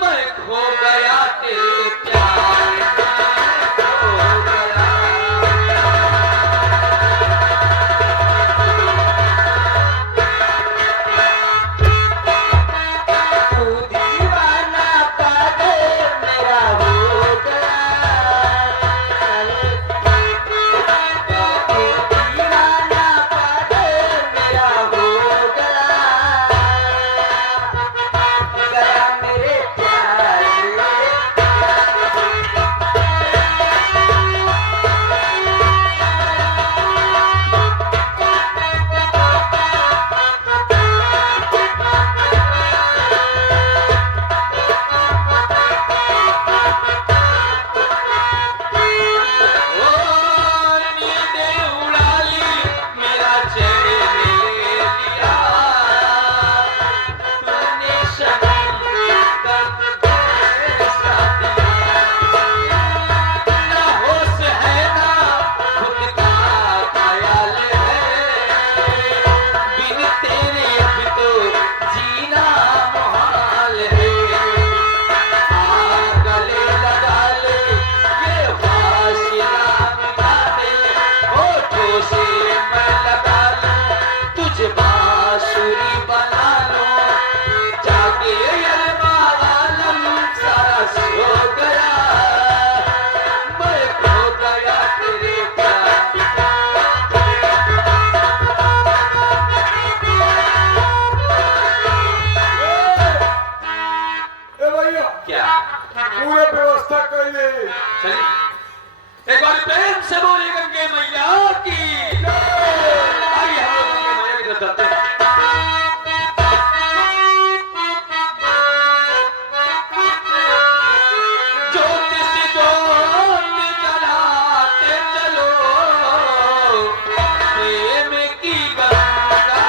मैं खो गया तेरे प्यार में, खो गया। तू दीवाना पागल मेरा हो गया, तू दीवाना पागल मेरा हो गया, गया मेरे प्यार में। ओ नींदे उड़ा ली, मेरा चैन ले लिया, तूने शर्म दर्द ऐसा दिया, ना होश है ना खुद का ख्याल है, बिन तेरे अब तो जीना मुहाल है। गले लगा ले ये फासिला मिटा दे, होठों से मैं लगा लूं तुझे बांसुरी बना लूं, जागे अरमां आलम सारा सो गया, मैं खो गया तेरे प्यार में। ए भैया क्या पूरे व्यवस्था कर ले। चलिए एक बार प्रेम से बोलिए गंगे मैया की। आइए हम लोग गंगे मैया की तरफ चलते हैं। ज्योति से ज्योति जलाते चलो, प्रेम की गंगा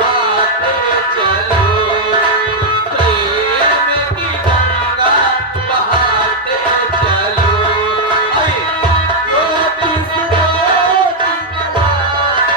बहाते चलो, प्रेम की गंगा बहाते चलो। आइए ज्योति से ज्योति जलाते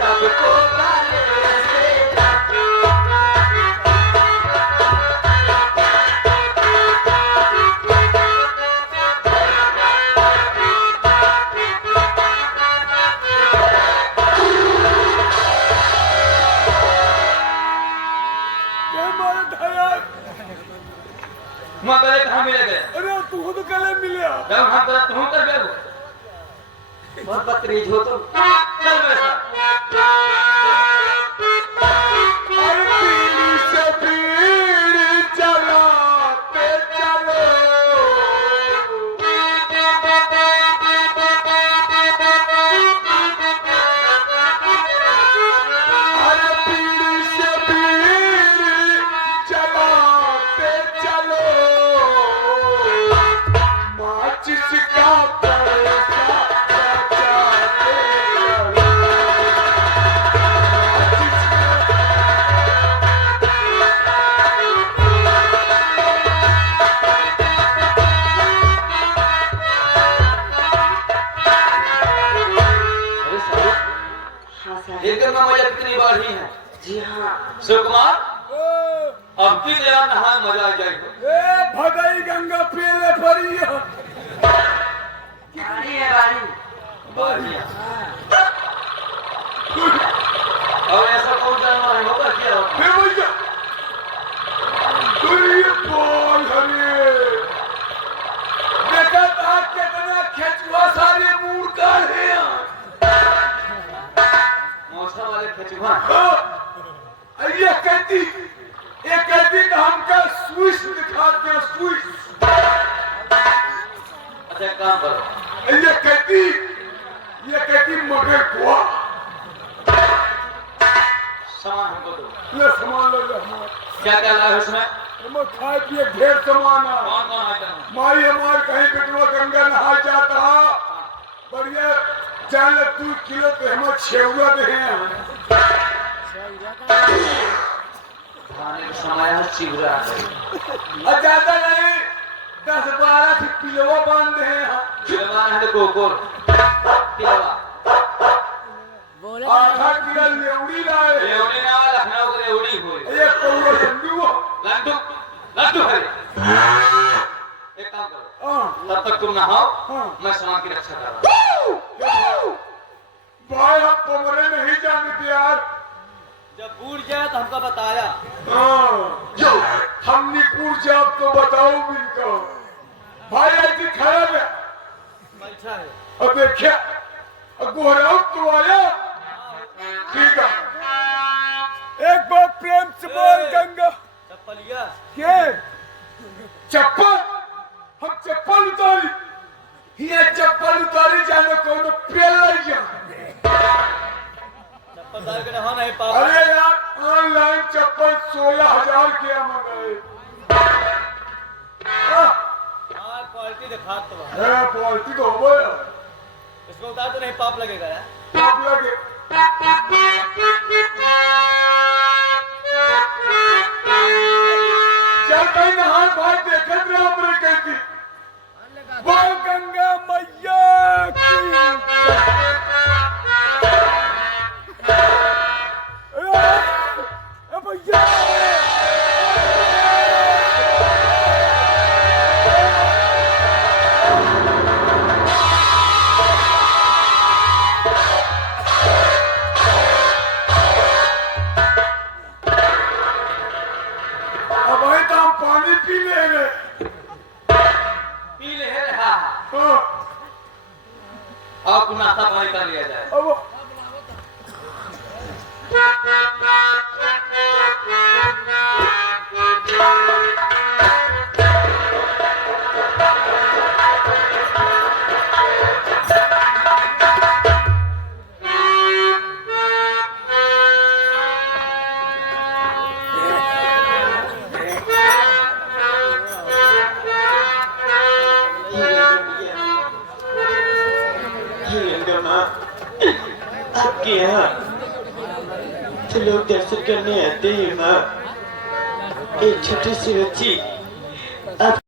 सबको गाले से क्या मारे धया? वहाँ पर कहाँ मिले गए? अरे तू खुद कले मिले। जब वहाँ पर तुम कर गए हो, बहुत बदतमीज हो तुम। चल मेरे साथ। अरे पीली से बीड़ी जलाते चलो, अरे पीली से बीड़ी जलाते चलो, माचिस का पैसा बचाते चलो, माचिस का अरे साहब, हाँ सर। ये गंगा मैया कितनी बाढ़ी है। जी हाँ। शिव कुमार, अब की दया नहा मजा आ जाएगा। ए भगाई गंगा पीले फरिया। कितनी है बारी? बाढ़ी और ऐसा कौन जानवर है होगा क्या होगा? ए भैया तू ये बोल हरे देखा था कितना खेचुआ सारे मूड का है। मौसम वाले खचुआ ये कहती कि हमका स्विच दिखाते हैं, स्विच। अच्छा एक काम करो, ये कहती मगर कुआ सामान हमको दो। ले सामान ले हमारा। क्या क्या लाए उसमें? हमें खाए पिए ढेर सामान है। कौन कौन आइटम है? माई हमारे कहीं बिटवा गंगा नहा जाता चल तू किलो पे हम छेउआ दे खाने का समय है चिवरा और ज्यादा नहीं 10-12 थी पिलवा बांध दे चिलवान है तो कोकोर चिलवा आधा किलो लेवड़ी लाए लेवड़ी ना लखनऊ के लेवड़ी हुई ये कौवा लंडू लड्डू लड्डू है एक काम करो हां तब तक तुम नहाओ हाँ। मैं सामान की रक्षा कर रहा भाई हम कमरे नहीं जाने थे यार जब बूढ़ जाए तो हमको बताया हाँ हमने पूछ आपको बताओ मिलकर भाई ऐसी खराब है अच्छा है अब देखिए गोहराव तो आया ठीक है एक बार प्रेम से बोल गंगा चप्पलिया के चप्पल हम चप्पल उतारी ये चप्पल उतारी जाने कौन पेल नहीं जाने चप्पल डाल के नहा नहीं पाप अरे यार ऑनलाइन चप्पल 16,000 के मंगाए हाँ क्वालिटी दिखा तो है। पॉलिटी तो हो गया इसको उतार तो नहीं पाप लगेगा यार आप लगे चल कहीं नहान भाई देखत रहे हमरे कहती बोल गंगा मैया की भैया अब भाई तो हम पानी पी लेंगे पी ले रहा हाँ और नाश्ता पानी कर लिया जाए अब आपके यहाँ तो लोग दर्शन करने आते हैं माँ। एक छोटी सी बच्ची आपके